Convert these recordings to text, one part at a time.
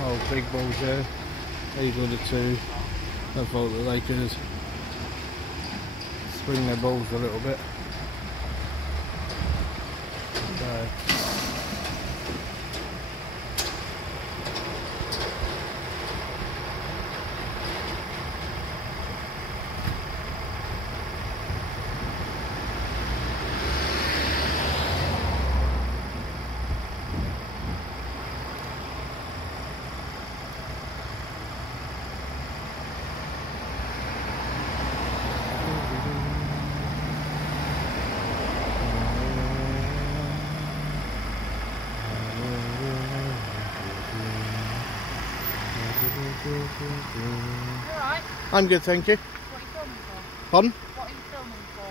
Oh, big balls here. These were the two. I thought that they could swing their balls a little bit. So. Alright. I'm good, thank you. What are you filming for? Pardon? What are you filming for?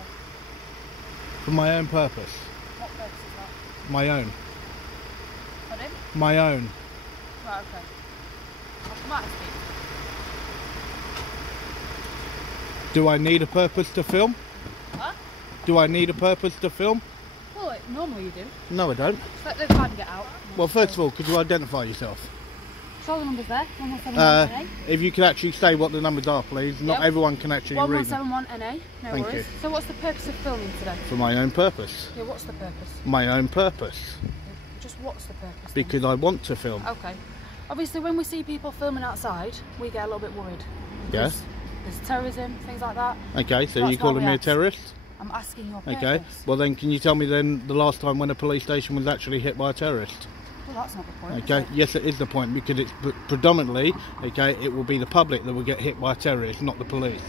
For my own purpose. What purpose is that? My own. Pardon? My own. Right, okay. I'll come out and speak. Do I need a purpose to film? Huh? Do I need a purpose to film? Well, normally you do. No, I don't. Just let the van get out. Well, first of all, could you identify yourself? Show the numbers there. 1171 NA. If you could actually say what the numbers are, please. Not everyone can actually read them. 1171 NA. No Thank worries. you. So what's the purpose of filming today? For my own purpose. Yeah, what's the purpose? My own purpose. Just what's the purpose? Because I want to film. Okay. Obviously, when we see people filming outside, we get a little bit worried. Yeah. There's terrorism, things like that. Okay, so you're calling me a terrorist? I'm asking your purpose. Okay. Well then, can you tell me then the last time when a police station was actually hit by a terrorist? Well, that's not the point. Okay. Yes, it is the point, because it's predominantly, okay, it will be the public that will get hit by a terrorist, not the police.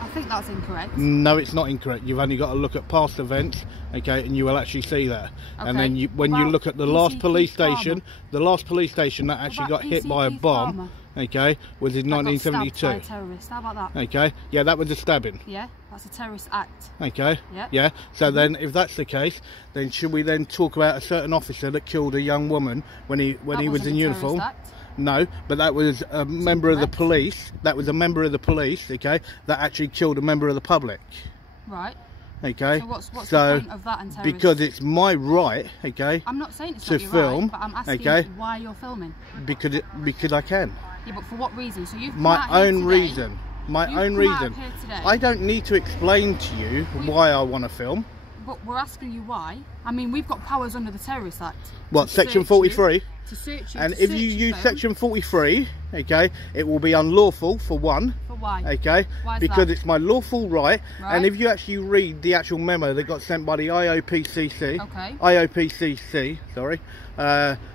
I think that's incorrect. No, it's not incorrect. You've only got to look at past events, okay, and you will actually see that. Okay. And then when you look at the last police station, that actually got hit by a bomb, okay, was in 1972. Got stabbed by a terrorist. How about that? Okay. Yeah, that was a stabbing. Yeah, that's a terrorist act. Okay. Yeah. Yeah. So then, if that's the case, then should we then talk about a certain officer that killed a young woman when he was in uniform? Act. No, but that was a member of the police. That was a member of the police. Okay, that actually killed a member of the public. Right. Okay. So what's the point of that and terrorism? Because it's my right. Okay. I'm not saying it's to not your film. Right, but I'm asking why you're filming. Because I can. Yeah, but for what reason? So you've my own reason. My own reason. I don't need to explain to you why I want to film. But we're asking you why. I mean, we've got powers under the Terrorist Act. What, section 43? To search you. And if you use section 43, okay, it will be unlawful for one. For why? Okay, why is because that? it's my lawful right. And if you actually read the actual memo that got sent by the IOPCC,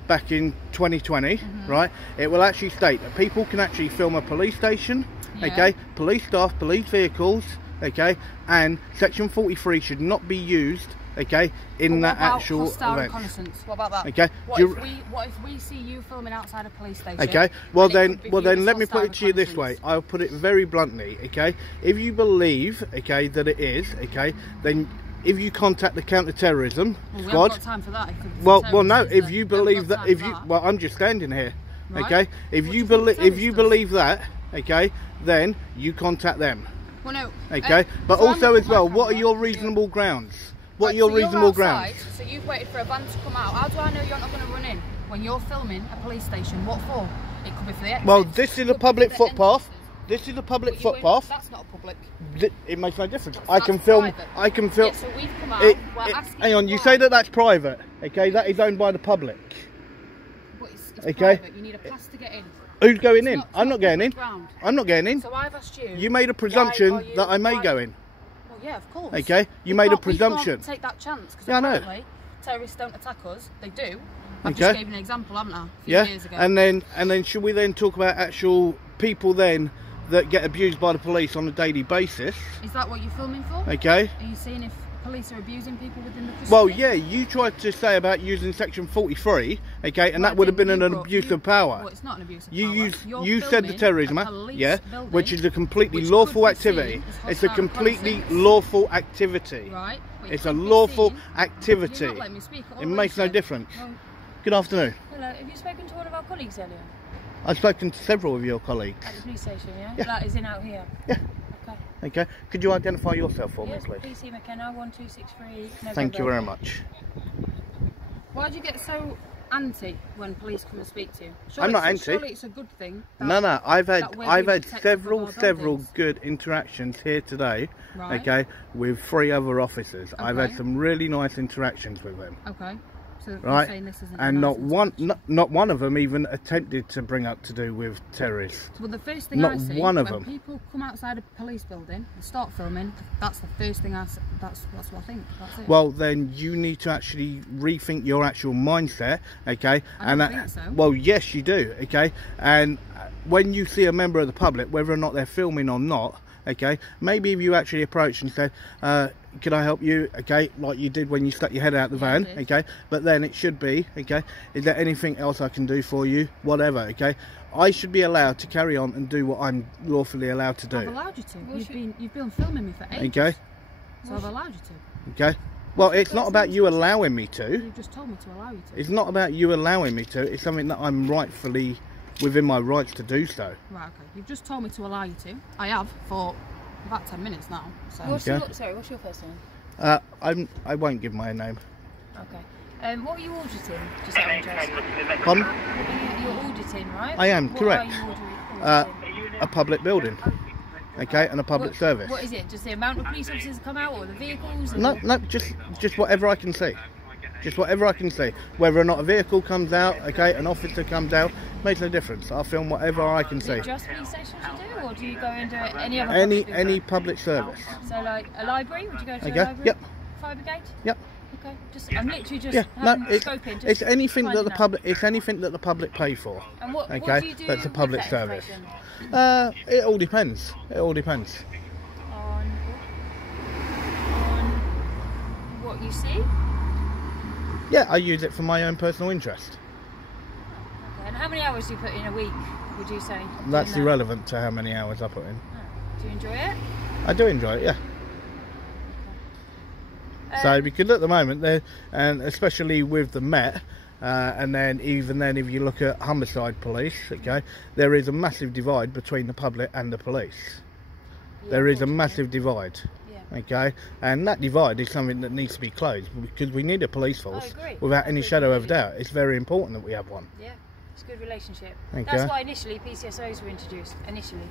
back in 2020, right, it will actually state that people can actually film a police station, okay, police staff, police vehicles, okay, and section 43 should not be used, okay, in that actual event. What about that? Okay. What if we see you filming outside a police station? Okay. Well then let me put it to you this way. I'll put it very bluntly. Okay. If you believe, okay, that it is, okay, then if you contact the counter-terrorism squad. We haven't got time for that. Well, no. If you believe that, well, I'm just standing here. Okay. If you believe that, okay, then you contact them. Well, no. Okay. But so also as well, what are your reasonable grounds? What are your reasonable grounds? So you've waited for a van to come out. How do I know you're not going to run in when you're filming a police station? What for? It could be for the exits. Well, this is a public footpath. This is a public footpath. That's not public. It makes no difference. I can film. Yeah, so we've come out. Hang on, you say that that's private. Okay, that is owned by the public. But it's private. You need a pass to get in. Who's going in? I'm not going in. I'm not going in. So I've asked you. You made a presumption that I may go in. Well, yeah, of course. Okay, you made a presumption. We can't take that chance because apparently terrorists don't attack us. They do. I just gave an example, haven't I? A few years ago. And then should we then talk about actual people then that get abused by the police on a daily basis? Is that what you're filming for? Okay. Are you seeing if police are abusing people within the custody? Well, yeah, you tried to say about using section 43, okay, and that would have been an abuse of power. Well, it's not an abuse of power. You said the terrorism, which is a completely lawful activity. It's a completely lawful activity. Right. It's a lawful activity. You're not letting me speak. It makes no difference. Good afternoon. Hello, have you spoken to one of our colleagues earlier? I've spoken to several of your colleagues. At the police station, yeah? That is in out here? Yeah. Okay. Okay. Could you identify yourself for me, please? Yes, PC McKenna, 1263. Thank you very much. Why did you get so anti when police come and speak to you? I'm not anti. Surely it's a good thing. No, I've had several buildings. good interactions here today. Right. Okay, with 3 other officers. Okay. I've had some really nice interactions with them. Okay. So Right, you're saying this isn't a and nice not one of them even attempted to bring up to do with terrorists. Well, the first thing Not I see one of when them. people come outside a police building and start filming, that's the first thing I see. That's what I think. That's it. Well, then you need to actually rethink your actual mindset, okay? I don't think so. Well, yes, you do, okay? And when you see a member of the public, whether or not they're filming or not, okay, maybe if you actually approach and said, can I help you, okay, like you did when you stuck your head out the van, okay, but then it should be, okay, is there anything else I can do for you, whatever, okay? I should be allowed to carry on and do what I'm lawfully allowed to do. I've allowed you to. You've been filming me for ages. Okay. So I've allowed you to. Okay. Well, it's not about you allowing me to. You just told me to allow you to. It's not about you allowing me to. It's something that I'm rightfully within my rights to do so. Right, okay. You've just told me to allow you to. I have for about 10 minutes now. So. What's your first name? I won't give my name. Okay. What are you auditing? Just out of interest. Pardon? You're auditing, right? I am, correct. What are you auditing? A public building. Okay, and a public service. What is it? Just the amount of police officers come out, or the vehicles? No, just whatever I can see. Just whatever I can see. Whether or not a vehicle comes out, okay, an officer comes out, makes no difference. I'll film whatever I can see. Is it just police stations you do, or do you go and do any other any public service. So like a library? Would you go to a Okay. library? Yep. Fire brigade? Yep. Okay. I'm literally just scoping. Just it's anything that the finding out. public. It's anything that the public pay for. And what Okay, do you do that's a with public that service. information? It all depends. It all depends. On what you see? Yeah, I use it for my own personal interest. Okay. And how many hours do you put in a week, would you say? That's doing that? irrelevant to how many hours I put in. Oh. Do you enjoy it? I do enjoy it, yeah. So because at the moment, and especially with the Met, and then even then if you look at homicide police, okay, there is a massive divide between the public and the police. Yeah, there is a massive divide. Yeah. Okay, and that divide is something that needs to be closed because we need a police force agree. without I any agree shadow of completely. doubt. It's very important that we have one. Yeah. It's a good relationship. Okay. That's why initially PCSOs were introduced. Initially.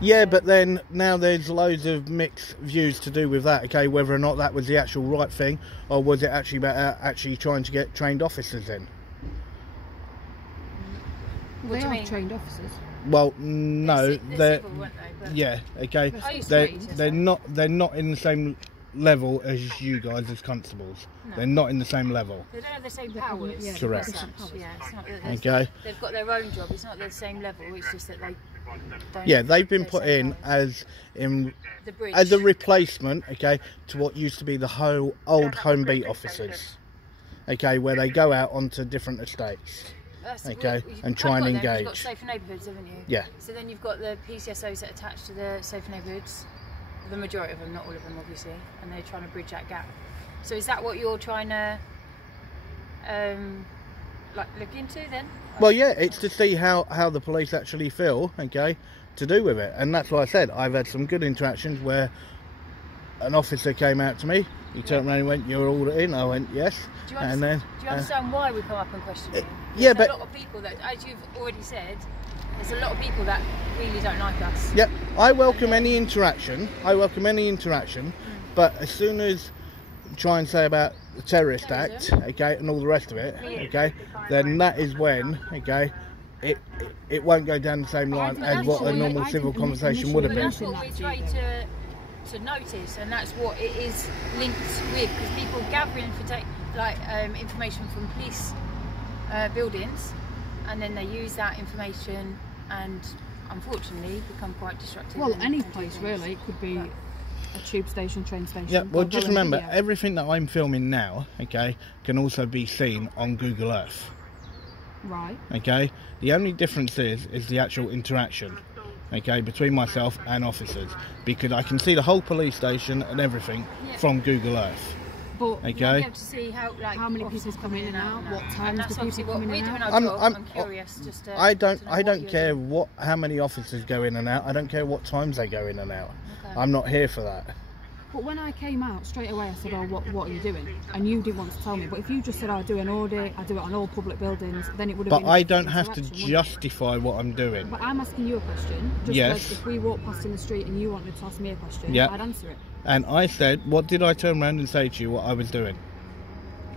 Yeah, but then now there's loads of mixed views to do with that. Okay, whether or not that was the actual right thing, or was it actually about actually trying to get trained officers in? They are trained officers. Well, no, they're civil, weren't they? But yeah, okay, I used to they're be PCSO. they're not in the same level as you guys as constables. No. They're not in the same level. They don't have the same powers. Yeah, Correct. as such. Yeah, it's not that there's- Okay. They've got their own job. It's not the same level. It's just that they don't. Yeah, they've been have put the same in powers. The bridge. as a replacement, okay, to what used to be the whole old home beat officers, okay, where they go out onto different estates. Okay, and try and engage. You've got safer neighbourhoods, haven't you? Yeah. So then you've got the PCSOs that attach to the safer neighbourhoods. The majority of them, not all of them, obviously, and they're trying to bridge that gap. So is that what you're trying to like look into then? Well, yeah, it's to see how the police actually feel, okay, to do with it, and that's why I said I've had some good interactions where an officer came out to me. He turned around and went, "You're all in." I went, "Yes." Do you And then do you understand why we come up and question you? yeah, There's but a lot of people that, as you've already said, there's a lot of people that really don't like us. yeah, I welcome any interaction. But as soon as you try and say about the Terrorist Act, okay, and all the rest of it, okay, then that is when, okay, it won't go down the same line as what a normal civil conversation would have But been. that's what we try to notice, and that's what it is linked with, because people gathering information from police buildings, and then they use that information and unfortunately become quite destructive. Well, and any do place things. really. It could be a tube station, train station. Yeah, well, or just go and remember, video. everything that I'm filming now, okay, can also be seen on Google Earth. Right. Okay, the only difference is the actual interaction, okay, between myself and officers, because I can see the whole police station and everything from Google Earth. But You'll be Okay. able to see how many officers people come in and out, what and times that's the obviously people what come we're in and doing out. our job. I'm curious just to I to know what don't you're care doing. how many officers go in and out. I don't care what times they go in and out. Okay. I'm not here for that. But when I came out, straight away I said, oh, what are you doing? And you didn't want to tell me. But if you just said, oh, I do an audit, I do it on all public buildings, then it would have been... But I don't have to justify what I'm doing. But I'm asking you a question. Just yes. If we walked past in the street and you wanted to ask me a question, yeah. I'd answer it. And I said, what did I turn around and say to you what I was doing?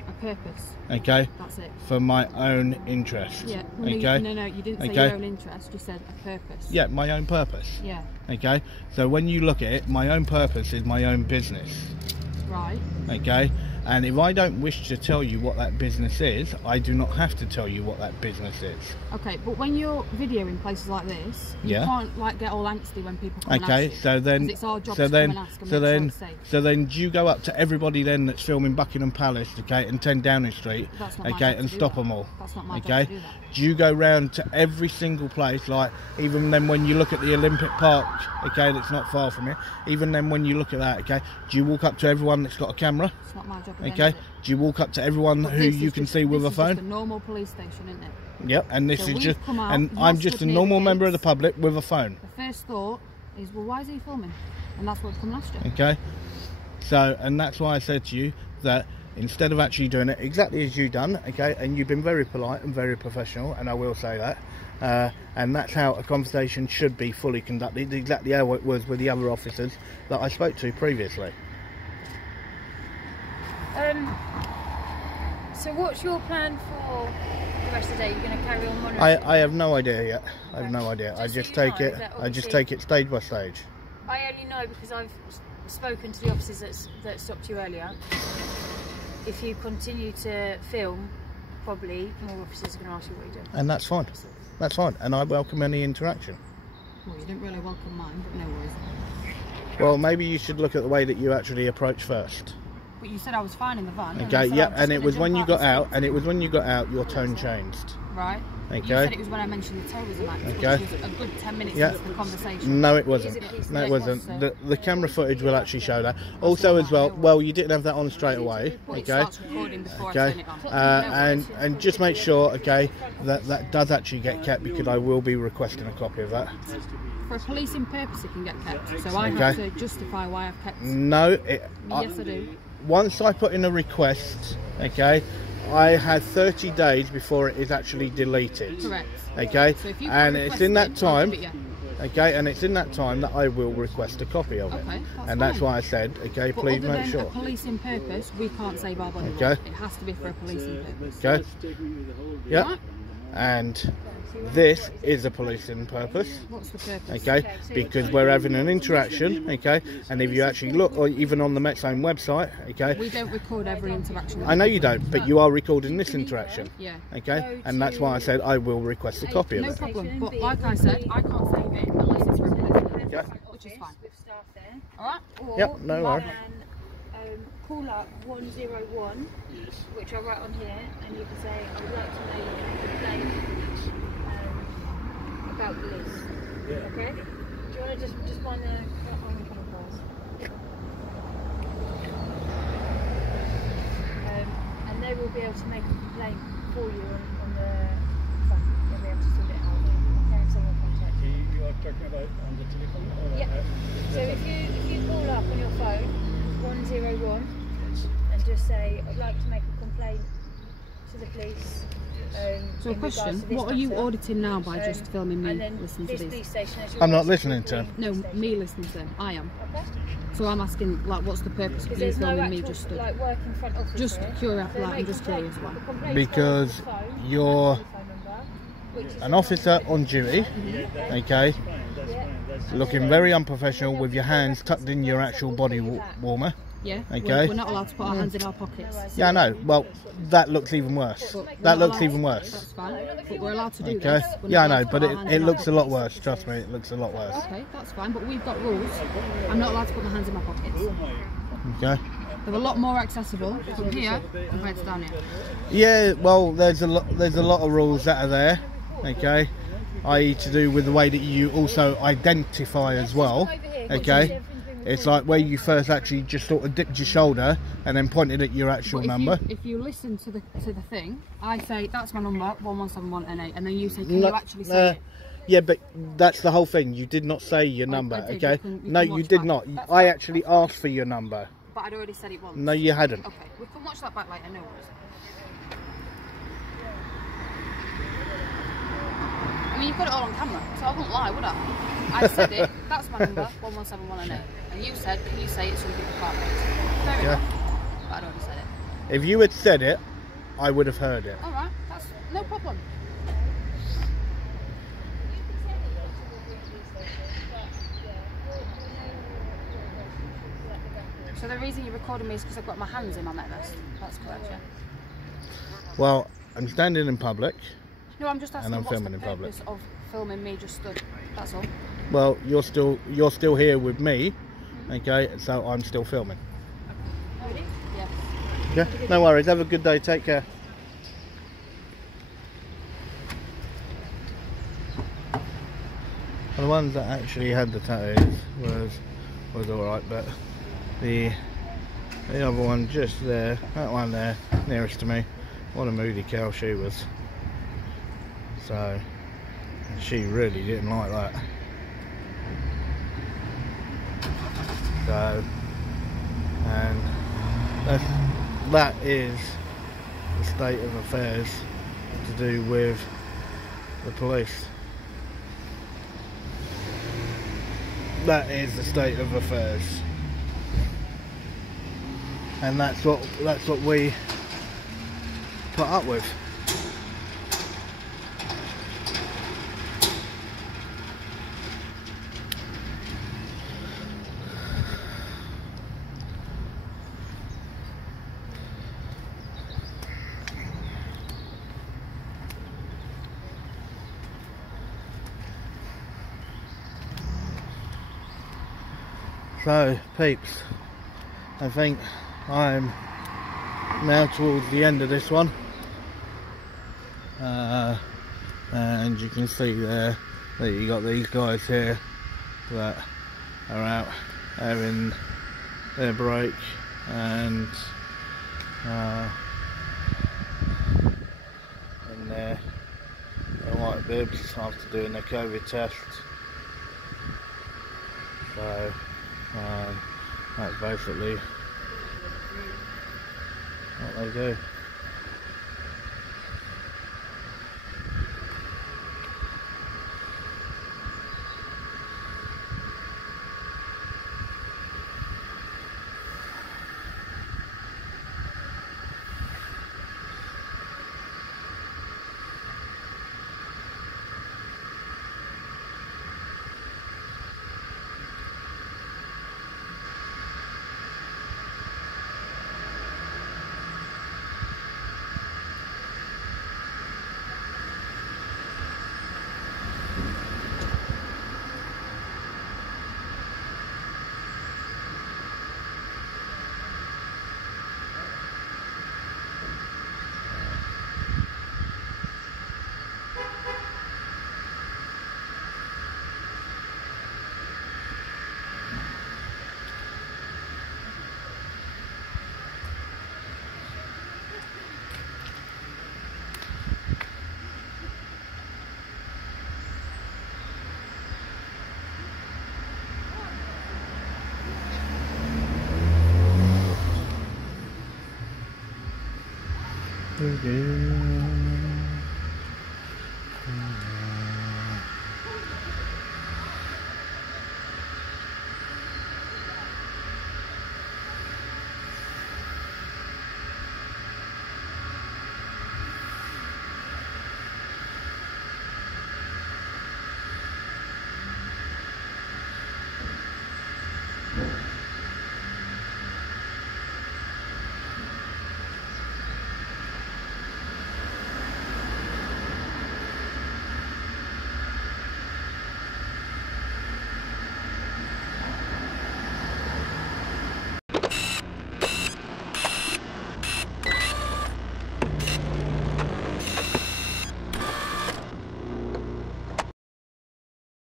A purpose. Okay. That's it. For my own interest. Yeah. Well, okay. No, you didn't say your own interest. You said a purpose. Yeah, my own purpose. Yeah. Okay. So when you look at it, my own purpose is my own business. Right. Okay. And if I don't wish to tell you what that business is, I do not have to tell you what that business is. Okay, but when you're videoing places like this, you can't like get all angsty when people come and ask you. So then, it's our job to come and ask and make sure it's safe. So then, do you go up to everybody then that's filming Buckingham Palace, okay, and 10 Downing Street, okay, and stop them all? That's not my job to do that. Do you go round to every single place, like even then when you look at the Olympic Park, okay, that's not far from here, even then when you look at that, okay, do you walk up to everyone that's got a camera? It's not my job. Okay, do you walk up to everyone who you can see with a phone? This is just a normal police station, isn't it? Yep, and this is just, and I'm just a normal member of the public with a phone. The first thought is, well, why is he filming? And that's what's come last year. Okay, so, and that's why I said to you that instead of actually doing it exactly as you've done, okay, and you've been very polite and very professional, and I will say that, and that's how a conversation should be fully conducted, exactly how it was with the other officers that I spoke to previously. So what's your plan for the rest of the day? You're going to carry on monitoring? I have no idea yet. I have no idea. I just take it stage by stage. I only know because I've spoken to the officers that stopped you earlier. If you continue to film, probably more officers are going to ask you what you're doing. And that's fine. That's fine. And I welcome any interaction. Well, you didn't really welcome mine, but no worries. Well, maybe you should look at the way that you actually approach first. But you said I was fine in the van. Okay, yeah, and it was when you got out, your tone changed. Right. Okay. You said it was when I mentioned the Terrorism Act, which was a good 10 minutes into the conversation. No, it wasn't. No, it wasn't. The camera footage will actually show that. Also, as well, you didn't have that on straight away. Okay. Okay. And just make sure, okay, that does actually get kept, because I will be requesting a copy of that. For a policing purpose, it can get kept. So I have to justify why I've kept. No. Yes, I do. Once I put in a request, okay, I had 30 days before it is actually deleted. Correct. Okay, so and it's in that time. Okay, and it's in that time that I will request a copy of it. Okay, that's why I said, okay, but please make sure. For a policing purpose, we can't save our body. Okay. It has to be for a policing purpose. Okay. Yeah. Right. And this is a policing purpose. What's the purpose? Okay, because we're having an interaction. Okay, and if you actually look, or even on the Metzone website, okay, we don't record every interaction. I know you don't, but you are recording this interaction. Yeah. Okay, and that's why I said I will request a copy of it. No problem. But like I said, I can't save it unless it's for a policing purpose. Yeah. Which is fine. Alright. Yep. No worries. Call up 101, which I'll write on here, and you can say, I would like to know your complaint about police. Yeah. Okay? Do you want to just find the chemicals? And they will be able to make a complaint for you on the phone. They'll be able to sort it out. Okay, and someone will contact you. You are talking about on the telephone? Or yeah. So if you call up on your phone, 101, and just say, I'd like to make a complaint to the police. So a question, what are you auditing now by just filming me listening to this? I'm not listening to him. No, me listening to them. I am. Okay. So I'm asking, like, what's the purpose of you filming me just to... Like, work in front office just curious, like, I'm just curious why. Because you're an officer on duty, okay, looking very unprofessional with your hands tucked in your actual body warmer. Yeah, okay. We're not allowed to put our hands in our pockets. Yeah, I know. Well, that looks even worse. That looks even worse. That's fine. But we're allowed to do this. Yeah, I know, but it looks a lot worse. Trust me, it looks a lot worse. Okay, that's fine. But we've got rules. I'm not allowed to put my hands in my pockets. Okay. They're a lot more accessible from here compared to down here. Yeah, well, there's a lot of rules that are there. Okay, i.e. to do with the way that you also identify as well. Okay. It's like where you first actually just sort of dipped your shoulder and then pointed at your actual number. If you listen to the thing, I say that's my number 1171NA, and then you say, can you actually say it? Yeah, but that's the whole thing. You did not say your number, I did. okay? You No, can you watch did back. not. That's I fine. actually asked for your number. But I'd already said it once. No, you hadn't. Okay, we can watch that back later, no worries. I mean, you've got it all on camera, so I wouldn't lie, would I? I said it, that's my number, 117108. And you said, can you say it so people can't make it? Fair enough. But I'd already said it. If you had said it, I would have heard it. Alright, that's no problem. So the reason you're recording me is because I've got my hands in my neck vest. That's correct, yeah? Well, I'm standing in public. No, I'm just asking I'm what's filming the in public. purpose of filming me just stood. That's all. Well, you're still here with me, okay? So I'm still filming. Ready? Yeah. Yeah, no worries. Have a good day. Take care. Well, the ones that actually had the tattoos was all right, but the other one just there, that one there, nearest to me, what a moody cow she was. So she really didn't like that. So, and that is the state of affairs to do with the police. That is the state of affairs, and that's what we put up with. So, peeps, I think I'm now towards the end of this one, and you can see there that you got these guys here that are out having their break, and in their white bibs after doing their COVID test. So that's basically what they do.